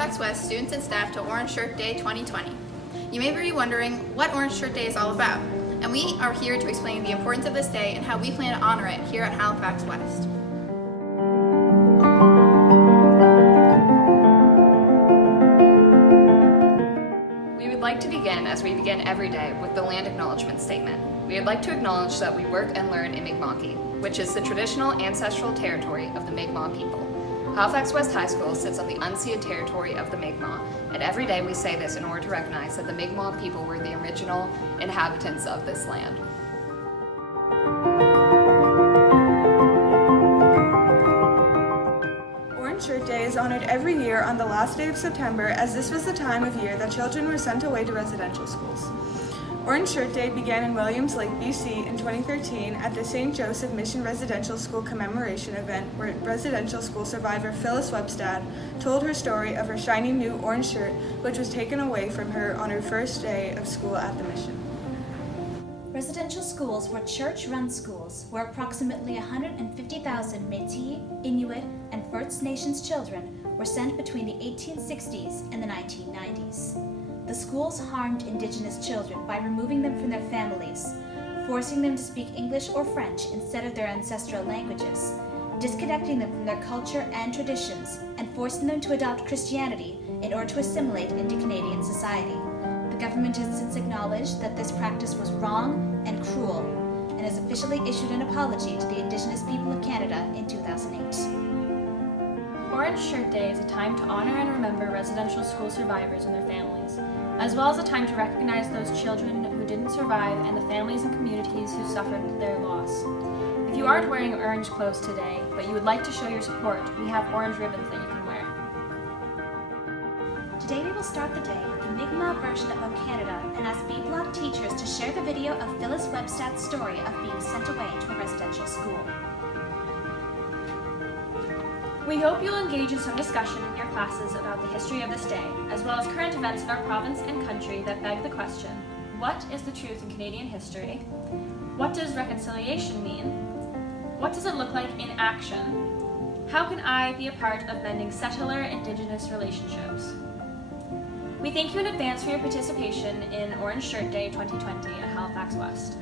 Halifax West students and staff to Orange Shirt Day 2020. You may be wondering what Orange Shirt Day is all about, and we are here to explain the importance of this day and how we plan to honor it here at Halifax West. We would like to begin, as we begin every day, with the land acknowledgement statement. We would like to acknowledge that we work and learn in Mi'kmaq, which is the traditional ancestral territory of the Mi'kmaq people. Halifax West High School sits on the unceded territory of the Mi'kmaq, and every day we say this in order to recognize that the Mi'kmaq people were the original inhabitants of this land. Orange Shirt Day is honored every year on the last day of September, as this was the time of year that children were sent away to residential schools. Orange Shirt Day began in Williams Lake, BC in 2013 at the St. Joseph Mission Residential School commemoration event, where residential school survivor Phyllis Webstad told her story of her shiny new orange shirt, which was taken away from her on her first day of school at the mission. Residential schools were church-run schools where approximately 150,000 Métis, Inuit, and First Nations children were sent between the 1860s and the 1990s. The schools harmed Indigenous children by removing them from their families, forcing them to speak English or French instead of their ancestral languages, disconnecting them from their culture and traditions, and forcing them to adopt Christianity in order to assimilate into Canadian society. The government has since acknowledged that this practice was wrong and cruel, and has officially issued an apology to the Indigenous people of Canada in 2008. Orange Shirt Day is a time to honor and remember residential school survivors and their families, as well as a time to recognize those children who didn't survive and the families and communities who suffered their loss. If you aren't wearing orange clothes today, but you would like to show your support, we have orange ribbons that you can wear. Today we will start the day with the Mi'kmaq version of O Canada and ask B-Block teachers to share the video of Phyllis Webstad's story of being sent away to a residential school. We hope you'll engage in some discussion in your classes about the history of this day, as well as current events in our province and country that beg the question, what is the truth in Canadian history? What does reconciliation mean? What does it look like in action? How can I be a part of mending settler-Indigenous relationships? We thank you in advance for your participation in Orange Shirt Day 2020 at Halifax West.